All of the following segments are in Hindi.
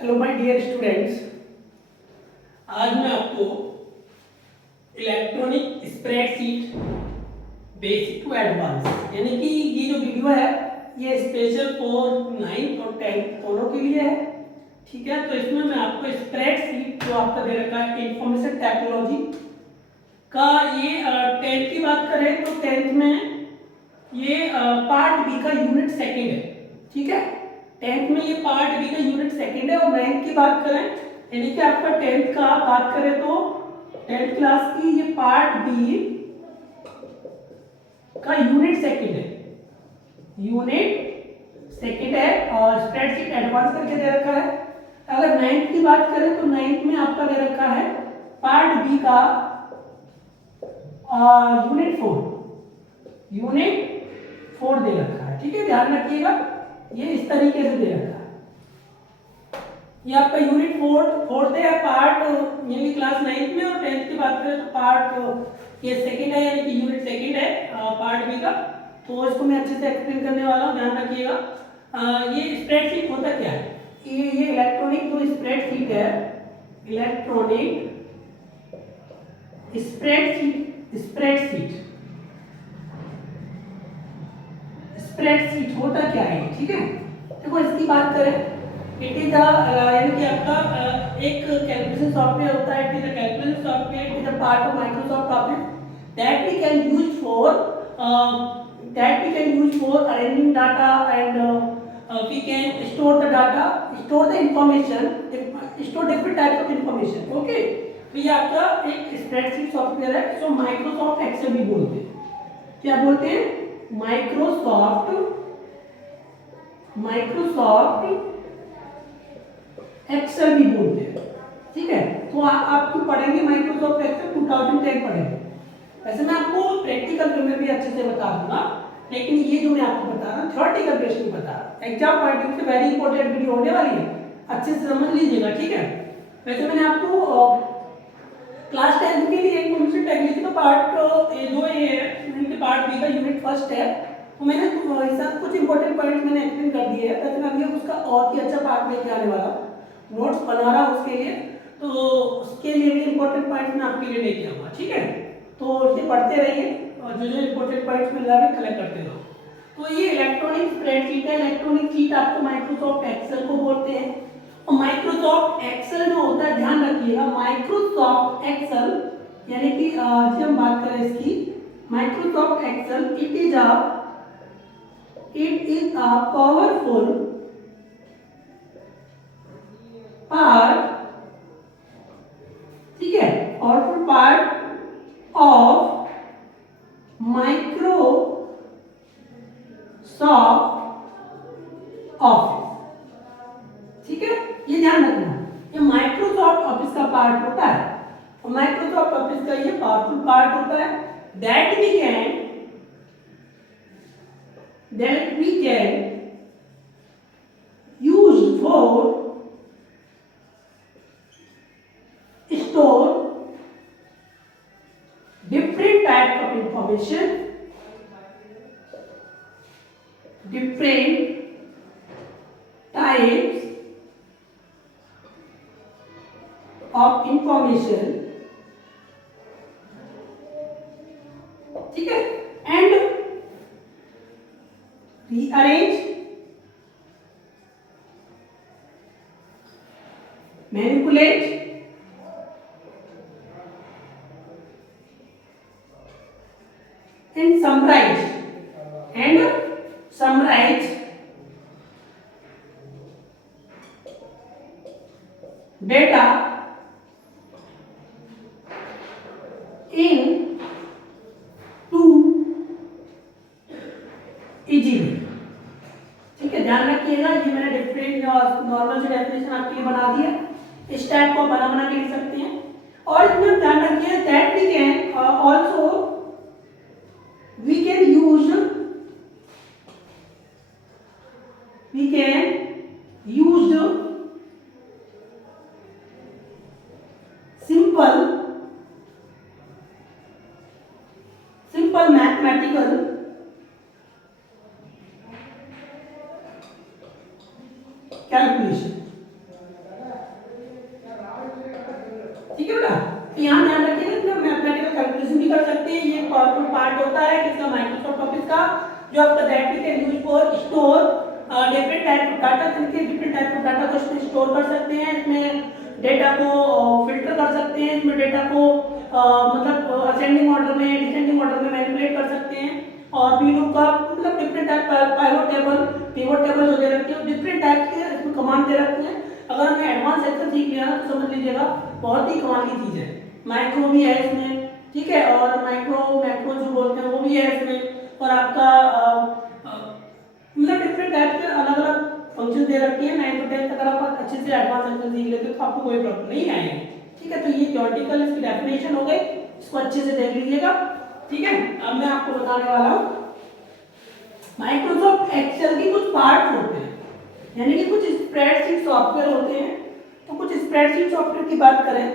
हेलो माय डियर स्टूडेंट्स, आज मैं आपको electronic spreadsheet basic to advance यानी कि ये जो वीडियो है ये स्पेशल फॉर 9th और 10th दोनों के लिए है। ठीक है, तो इसमें मैं आपको स्प्रेडशीट जो आपका दे रखा है इंफॉर्मेशन टेक्नोलॉजी का, ये 10th की बात करें तो 10th में ये पार्ट बी का यूनिट सेकंड है। ठीक है, 10th में ये पार्ट बी का यूनिट सेकंड है और 9th की बात करें यानी कि आपका 10th का बात करें तो 10th क्लास की ये पार्ट बी का यूनिट सेकंड है। यूनिट सेकंड है और स्प्रेडशीट एडवांस करके दे रखा है। अगर 9th की बात करें तो 9th में आपका दे रखा है पार्ट बी का यूनिट 4 दे रखा है। ठीक है, ध्यान रखिएगा, ये इस तरीके से दे रखा है। ये आपका यूनिट 4 है पार्ट यानी क्लास 9th में, और 10th की बात करें तो पार्ट ये सेकंड है यानी कि यूनिट सेकंड है पार्ट बी का। तो इसको मैं अच्छे से एक्सप्लेन करने वाला हूँ, ध्यान रखिएगा। ये स्प्रेडशीट होता क्या है? ये इलेक्ट्रॉनिक जो स्प्रेडशीट है, इलेक्ट्रॉनिक स्प्रेडशीट होता क्या है? ठीक है, देखो इसकी बात करें, इट इज यानी कि आपका एक कैलकुलेशन सॉफ्टवेयर होता है। It is a calculation software, it is a part of Microsoft Office that we can use for arranging data and we can store the data, store the information, store different type of information. Okay, तो ये आपका एक स्प्रेडशीट सॉफ्टवेयर है। सो माइक्रोसॉफ्ट एक्सेल भी बोलते हैं। क्या बोलते हैं? माइक्रोसॉफ्ट एक्सेल भी बोलते हैं। ठीक है, तो आप क्यों पढ़ेंगे माइक्रोसॉफ्ट एक्सेल? 2010 पढ़ेंगे। वैसे मैं आपको प्रैक्टिकल में भी अच्छे से बता दूंगा, लेकिन ये जो मैं आपको बता रहा हूँ थ्योरेटिकल बेस में बता रहा हूँ। एग्जाम पॉइंट ऑफ व्यू से वेरी इंपॉर्टेंट वीडियो होने वाली है, अच्छे से समझ लीजिएगा। ठीक है, वैसे मैंने आपको क्लास 10 के लिए इंफॉर्मेशन टेक्नोलॉजी का पार्ट जो ये है पार्ट बी का यूनिट फर्स्ट है, तो मैंने सब कुछ इंपॉर्टेंट पॉइंट्स मैंने एक्सप्लेन कर दिए हैं। वैसे मैं अभी उसका और भी अच्छा पार्ट लेके आने वाला हूँ, नोट्स बना रहा हूँ उसके लिए, तो उसके लिए भी इंपॉर्टेंट पॉइंट्स मैं आपके लिए लेके आऊँगा। ठीक है, तो इसे पढ़ते रहिए और जो जो इंपॉर्टेंट पॉइंट्स मिल रहा है कलेक्ट करते रहो। तो ये इलेक्ट्रॉनिक स्प्रेडशीट है। इलेक्ट्रॉनिक शीट आपको माइक्रोसॉफ्ट एक्सेल को बोलते हैं। और माइक्रोसॉफ्ट एक्सेल जो होता है, ध्यान रखिएगा, माइक्रोसॉफ्ट एक्सेल यानी कि जब हम बात करें इसकी, Microsoft Excel it is a powerful part, ठीक है, powerful part of Microsoft Office. ठीक है, ये ध्यान रखना, ये माइक्रोसॉफ्ट ऑफिस का पार्ट होता है और माइक्रोसॉफ्ट ऑफिस का ये पावरफुल पार्ट होता है that we can use for store different types of information, different types of information, ठीक है, and rearrange, manipulate and summarize data in to easily। ठीक है, ध्यान रखिएगा, ये मैंने डिफरेंट नॉर्मल से डेफिनेशन आपके लिए बना दी है, इस टाइप को बना के लिख सकते हैं। और इसमें ध्यान रखिए that we can also we can use simple mathematical calculation। Can use for store different type of data, जिनके डिफरेंट टाइप ऑफ डाटा को इसमें स्टोर कर सकते हैं, इसमें डेटा को फिल्टर कर सकते हैं, इसमें डेटा को मतलब असेंडिंग ऑर्डर में, डिसेंडिंग ऑर्डर में मैनिपुलेट कर सकते हैं, और वी लुक का मतलब डिफरेंट टाइप पिवट टेबल जो दे रखे हैं, डिफरेंट टाइप के इसमें कमांड दे रखे हैं। अगर हमें एडवांस एक्सेल सीख लिया ना तो समझ लीजिएगा बहुत ही कमाल की चीज है। माइक्रो भी है इसमें, ठीक है, और माइक्रो मैक्रो जो बोलते हैं वो भी है इसमें, और आपका मतलब डिफरेंट टाइप के अलग अलग फंक्शन दे रखे हैं। 9 to 10 अगर आप अच्छे से एडवांस एक्सेल सीख लेते तो आपको कोई प्रॉब्लम नहीं आएगी, ठीक है। तो ये थ्योरेटिकल इसकी डेफिनेशन हो गई, इसको अच्छे से देख लीजिएगा, ठीक है। अब मैं आपको बताने वाला हूँ माइक्रोसॉफ्ट एक्सेल के कुछ पार्ट होते हैं, यानी कि कुछ स्प्रेडशीट सॉफ्टवेयर होते हैं। तो कुछ स्प्रेडशीट सॉफ्टवेयर की बात करें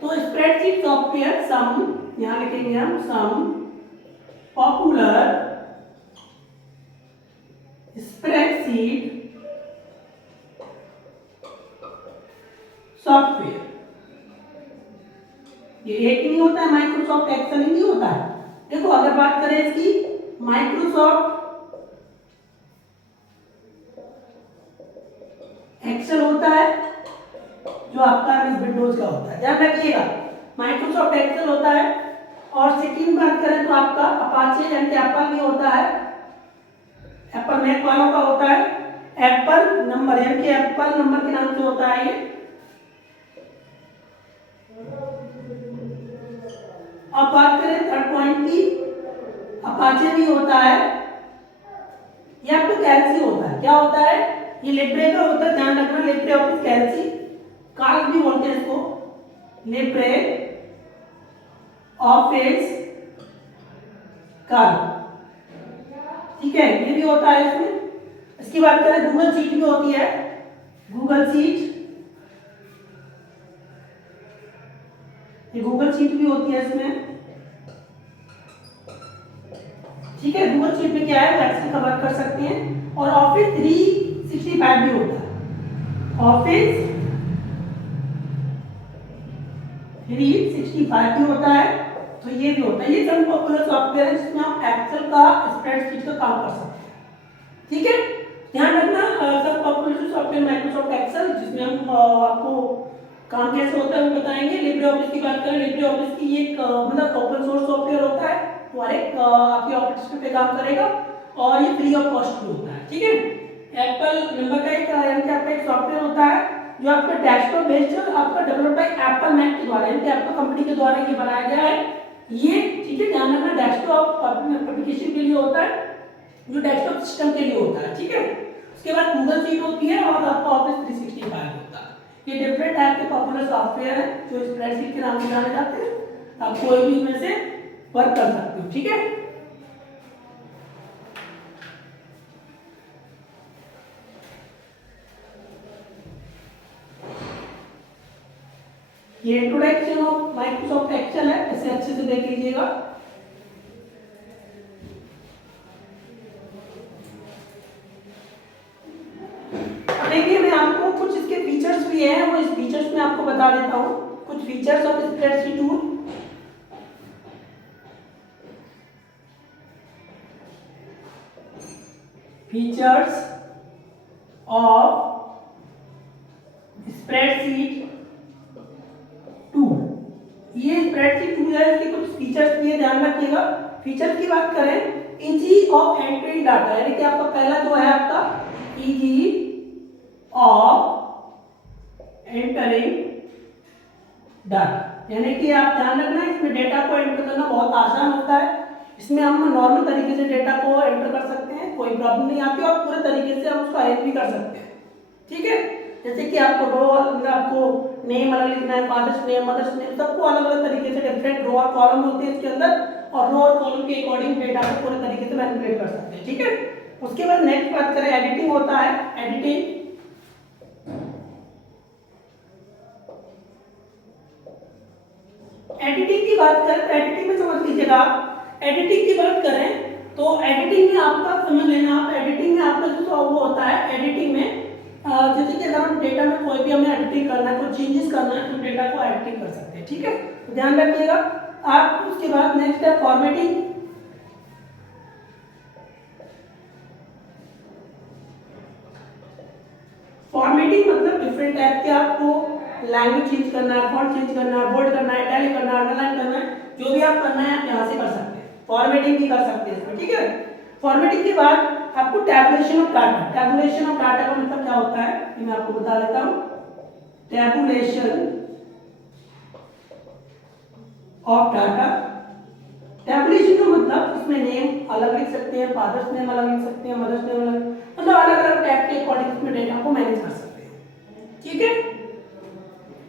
तो स्प्रेडशीट सॉफ्टवेयर सम, यहाँ लिखेंगे हम सम पॉपुलर स्प्रेडशीट सॉफ्टवेयर। ये एक ही नहीं होता है, माइक्रोसॉफ्ट एक्सेल ही नहीं होता है। देखो अगर बात करें इसकी माइक्रोसॉफ्ट एक्सेल होता है जो आपका विंडोज का होता है, ध्यान रखिएगा, माइक्रोसॉफ्ट एक्सेल होता है। और सेकंड बात करें तो आपका अपाचे यानी कि एप्पल भी होता है, एप्पल मैक वालों का होता है एप्पल नंबर, यानी कि एप्पल नंबर के नाम से होता है ये। अब बात करें थर्ड पॉइंट की, अपाचे भी होता है, ये आपको कैल्सी होता है, क्या होता है, ये लिब्रे का होता है, ध्यान रखना, लिब्रे ऑफिस कैल्सी, कार्ल भी बोलते हैं इसको, लिब्रे ऑफिस कार्ल, ठीक है, ये भी होता है इसमें। इसकी बात करें गूगल शीट भी होती है, गूगल शीट, ये गूगल शीट भी होती है इसमें, ठीक है। गूगल शीट में क्या है, एक्सेल का वर्क कर सकते हैं। और ऑफिस 365 भी होता है, ऑफिस 365 भी होता है, तो ये भी होता है। ये सब पॉपुलर सॉफ्टवेयर है जिसमें आप एक्सेल का स्प्रेडशीट का काम कर सकते हैं, ठीक है। ध्यान रखना सब पॉपुलर सॉफ्टवेयर माइक्रोसॉफ्ट एक्सेल, जिसमें हम आपको काम कैसे होता है वो बताएंगे। लिब्रे ऑफिस की बात करें, लिब्रे ऑफिस की एक मतलब ओपन सोर्स सॉफ्टवेयर होता है, तो हर एक आपके ऑपरेटिंग पे काम करेगा, और ये फ्री ऑफ कॉस्ट भी होता है, ठीक है। एप्पल नंबर का एक यानी कि आपका एक सॉफ्टवेयर होता है जो आपका डेस्कटॉप बेस्ड है, आपका डेवलप बाय एप्पल मैक के द्वारा, यानी कि एप्पल कंपनी के द्वारा ये बनाया गया है ये, ठीक है। ध्यान रखना डेस्कटॉप एप्लीकेशन के लिए होता है, जो डेस्कटॉप सिस्टम के लिए होता है, ठीक है। उसके बाद गूगल शीट होती है और आपका ऑफिस 365 होता है। ये डिफरेंट टाइप के पॉपुलर सॉफ्टवेयर है जो स्प्रेडशीट के नाम से जाने जाते हैं, आप कोई भी इनमें से वर्क कर सकते हो, ठीक है। ये इंट्रोडक्शन ऑफ माइक्रोसॉफ्ट एक्सेल है, इसे अच्छे से देख लीजिएगा। देखिए मैं आपको कुछ इसके फीचर्स भी हैं, वो इस फीचर्स में आपको बता देता हूँ, कुछ features of spreadsheet tool. Features of spreadsheet tool, ये स्प्रेडशीट टूल है, इसके कुछ फीचर्स भी है, ध्यान रखिएगा। फीचर की बात करें, इजी ऑफ एंट्री डाटा, यानी कि आपका पहला जो है आपका इजी ऑफ एंटरिंग डाटा, यानी कि आप ध्यान रखना इसमें डेटा को एंटर करना बहुत आसान होता है। इसमें हम नॉर्मल तरीके से डेटा को एंटर कर सकते हैं, कोई प्रॉब्लम नहीं आती, और पूरे तरीके से हम उसको हाइड भी कर सकते हैं, ठीक है। जैसे कि आपको रो, मतलब आपको नेम अलग लिखना है, फादर्स नेम, मदर्स नेम, सबको अलग अलग तरीके से डिफरेंट रो और कॉलम होते हैं इसके अंदर, और रो और कॉलम के अकॉर्डिंग डेटा को पूरे तरीके से मैनिपुलेट कर सकते हैं, ठीक है। उसके बाद नेक्स्ट बात करें, एडिटिंग होता है, एडिटिंग, एडिटिंग की बात करें तो एडिटिंग में समझ लीजिएगा आप, एडिटिंग की बात करें तो एडिटिंग में आपका समझ लेना, आप एडिटिंग में आपका जो वो होता है, एडिटिंग में जैसे कि अगर हम डेटा में कोई भी हमें एडिटिंग करना है, कोई चेंजेस करना है, तो डेटा को एडिटिंग कर सकते हैं, ठीक है, तो ध्यान रखिएगा आप। उसके बाद नेक्स्ट है फॉर्मेटिंग, फॉर्मेटिंग मतलब डिफरेंट टाइप के आपको लैंग्वेज चेंज करना है, फॉन्ट चेंज करना है, बोल्ड करना है, इटैलिक करना है, अंडरलाइन करना है, जो भी आप करना है आप यहाँ से कर सकते हैं। फॉर्मेटिंग भी कर सकते हैं इसमें, ठीक है। फॉर्मेटिंग के बाद आपको tabulation of data. Tabulation of data का मतलब क्या होता है ये मैं आपको बता देता हूँ। टैबुलेशन ऑफ डाटा, टैबुलेशन का मतलब इसमें नेम अलग लिख सकते हैं, फादर्स नेम अलग लिख सकते हैं, मदर्स नेम अलग, मतलब अलग अलग टाइप के अकॉर्डिंग इसमें डेटा को मैनेज कर सकते हैं, ठीक है।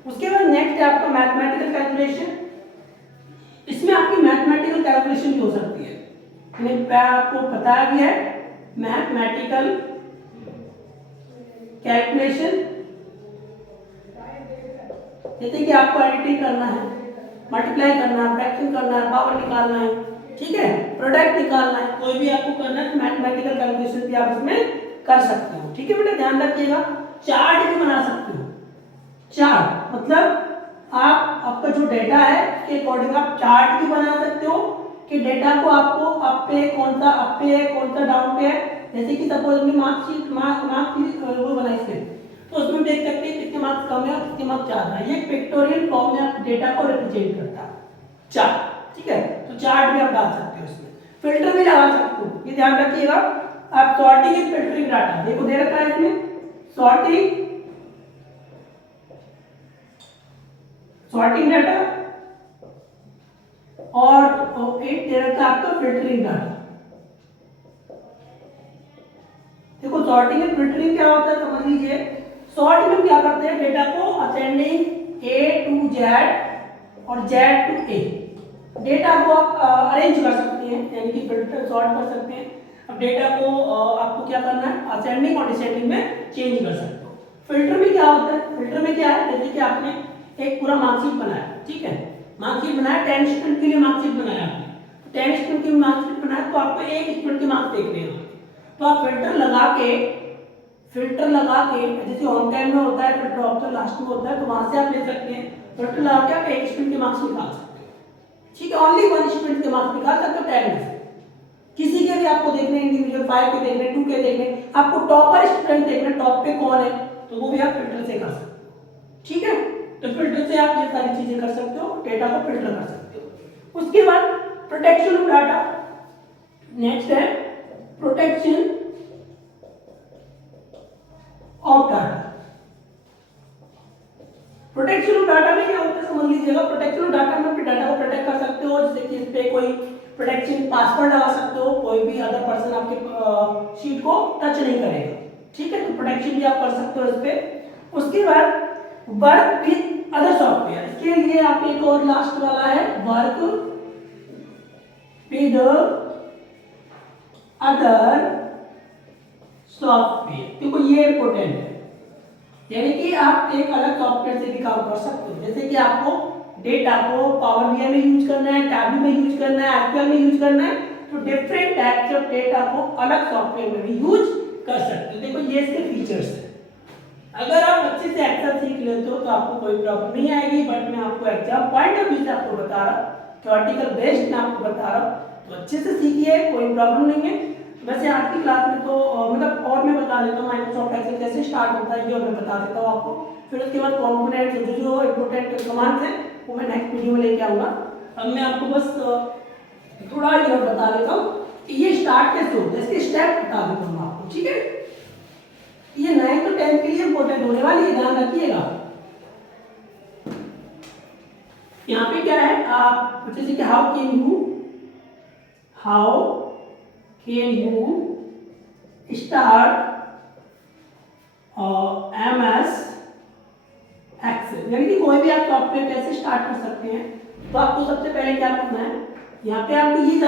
उसके बाद नेक्स्ट है आपका मैथमेटिकल कैलकुलेशन। इसमें आपकी मैथमेटिकल कैलकुलेशन भी हो सकती है, मैंने आपको बताया भी है मैथमेटिकल कैलकुलेशन। जैसे कि आपको एडिटिंग करना है, मल्टीप्लाई करना है, फ्रैक्शन करना है, पावर निकालना है, ठीक है, प्रोडक्ट निकालना है, कोई भी आपको करना है तो मैथमेटिकल कैलकुलेशन भी आप इसमें कर सकते हो, ठीक है बेटा। ध्यान रखिएगा चार्ट भी बना सकते हो। चार्ट मतलब आपका जो डेटा है उसके अकॉर्डिंग आप चार्ट भी बना सकते हो कि डेटा को आपको अप पे कौन सा अप पे है, कौन सा डाउन पे है। जैसे कि सपोज में मार्कशीट वो बनाई इसमें, तो उसमें देख सकते हैं कितने मार्क्स कम है और कितने मार्क्स ज्यादा है। ये पिक्टोरियल फॉर्म में आप डेटा को रिप्रेजेंट करता है चार्ट, ठीक है। तो चार्ट भी आप डाल सकते हो इसमें, फिल्टर भी लगा सकते हो, ये ध्यान रखिएगा। आप सॉर्टिंग एंड फिल्टरिंग डाटा देखो दे रखा है इसमें, सॉर्टिंग डाटा और एक दे रखा है आपका फिल्टरिंग डाटा। देखो सॉर्टिंग एंड फिल्टरिंग क्या होता है समझ लीजिए। सॉर्ट में क्या करते हैं, डेटा को असेंडिंग ए टू जेड और जेड टू ए, डेटा को आप अरेंज कर सकते हैं, यानी कि फिल्टर सॉर्ट कर सकते हैं। अब डेटा को आपको क्या करना है, असेंडिंग और डिसेंडिंग में चेंज कर सकते हो। फिल्टर में क्या होता है, फिल्टर में क्या है, जैसे कि आपने एक पूरा मार्कशीट बनाया, ठीक है, मार्कशीट बनाया 10 स्टूडेंट के लिए मार्कशीट बनाया आपने, 10 स्टूडेंट की मार्कशीट बनाया तो आपको एक स्टूडेंट के मार्क्स देख रहे हैं, तो आप फिल्टर लगा के जैसे ऑन टाइम में होता है, फिल्टर ऑप्शन लास्ट में होता है, तो वहां से आप ले सकते हैं। फिल्टर लगा के आप एक स्टूडेंट के मार्क्स निकाल सकते हो, ठीक है। ओनली वन स्टूडेंट के मार्क्स निकाल सकते हो 10 में से, किसी के भी आपको देखने इंडिविजुअल 5 के देखने, 2 के देखने, आपको टॉपर स्टूडेंट देखना, टॉप पे कौन है, तो वो भी आप फिल्टर से कर सकते हो, ठीक है। तो फिल्टर से आप ये सारी चीजें कर सकते हो, डेटा को फिल्टर कर सकते हो। उसके बाद प्रोटेक्शन ऑफ डाटा, नेक्स्ट है protection of data. Protection of data में क्या होता है समझ लीजिएगा। प्रोटेक्शन ऑफ डाटा में अपने डाटा को प्रोटेक्ट कर सकते हो, जैसे कि इस पे कोई प्रोटेक्शन पासवर्ड लगा सकते हो, कोई भी अदर पर्सन आपके शीट को टच नहीं करेगा, ठीक है। तो प्रोटेक्शन भी आप कर सकते हो इस पे। उसके बाद वर्क विद अदर सॉफ्टवेयर, इसके लिए आप एक और लास्ट वाला है वर्क विद अदर सॉफ्टवेयर। देखो ये इंपॉर्टेंट है, यानी कि आप एक अलग सॉफ्टवेयर से भी काम कर सकते हो। जैसे कि आपको डेटा को पावर बीआई में यूज करना है, टैबलू में यूज करना है, एसक्यूएल में यूज करना है, तो डिफरेंट टाइप्स ऑफ डेटा को अलग सॉफ्टवेयर में भी यूज कर सकते हो। देखो ये इसके फीचर्स है। अगर आप अच्छे से एक्सेल सीख लेते हो तो आपको कोई प्रॉब्लम नहीं आएगी, बट मैं आपको एग्जाम पॉइंट ऑफ व्यू से आपको बता रहा हूँ, थ्योरेटिकल बेस्ड मैं आपको बता रहा हूँ, तो अच्छे से सीखिए, कोई प्रॉब्लम नहीं है। वैसे आज की क्लास में तो मतलब और मैं बता देता हूँ माइक्रोसॉफ्ट एक्सेल कैसे स्टार्ट होता है, ये मैं बता देता हूँ आपको। फिर उसके बाद कॉम्पोनेंट्स जो जो इंपोर्टेंट कमांड्स हैं वो मैं नेक्स्ट वीडियो में लेके आऊँगा। अब मैं आपको बस थोड़ा ये बता देता हूँ कि ये स्टार्ट कैसे होता है, इसके स्टेप बता देता हूँ आपको, ठीक है। ये 9th और 10th के लिए इंपोर्टेंट होने वाली है, ध्यान रखिएगा। यहाँ पे क्या है, आप जैसे कि how can you start MS Excel, यानी कि कोई भी आप सॉफ्टवेयर कैसे स्टार्ट कर सकते हैं। तो आपको सबसे पहले क्या करना है, यहाँ पे आपको ये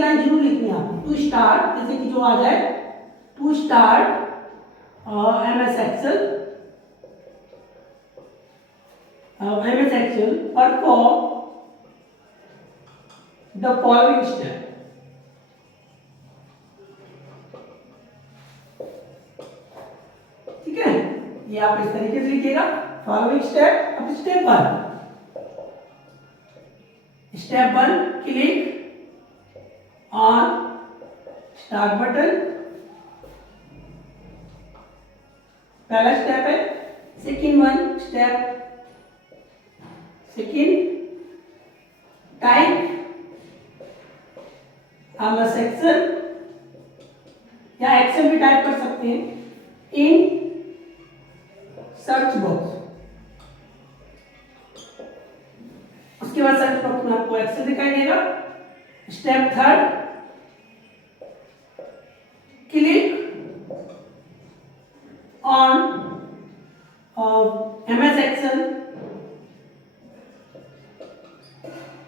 लाइन जरूर लिखनी है आपको, टू स्टार्ट, जैसे कि जो आ जाए to start MS Excel perform the following step। ठीक है, ये आप इस तरीके से लिखिएगा फॉलोइंग स्टेप। अब step 1 click on start button, पहला स्टेप है one step, second type MS Excel या एक्सेल भी टाइप कर सकते हैं इन सर्च बॉक्स। उसके बाद सर्च बॉक्स में आपको एक्सेल दिखाई देगा। Step third, click on MS Excel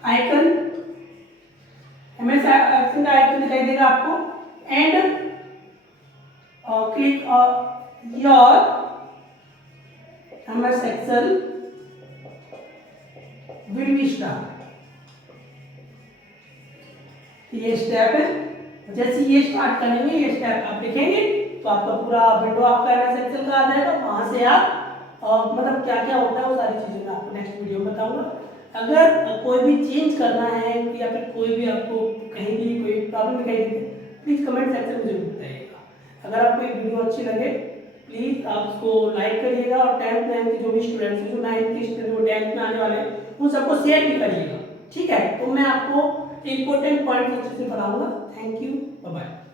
icon, MS Excel का आइकन दिखाई देगा आपको and click your MS Excel will be start. ये स्टेप है, जैसे ये स्टार्ट करेंगे ये स्टेप आप लिखेंगे तो आपका पूरा विंडो आपका MS एक्सेल का आ जाएगा। वहां से आप मतलब क्या क्या होता है वो सारी चीजें मैं आपको नेक्स्ट वीडियो में बताऊंगा। अगर कोई भी चेंज करना है या फिर कोई भी आपको कहीं भी कोई प्रॉब्लम दिखाई देती है प्लीज कमेंट सेक्शन में जरूर बताइएगा। अगर आपको ये वीडियो अच्छी लगे प्लीज आप उसको लाइक करिएगा और 10th 9th के जो भी स्टूडेंट्स हैं, जो 9th के स्टूडेंट वो 10th में आने वाले हैं उन सबको शेयर भी करिएगा। ठीक है, तो मैं आपको इंपॉर्टेंट पॉइंट अच्छे से पढ़ाऊंगा। Thank you, bye bye.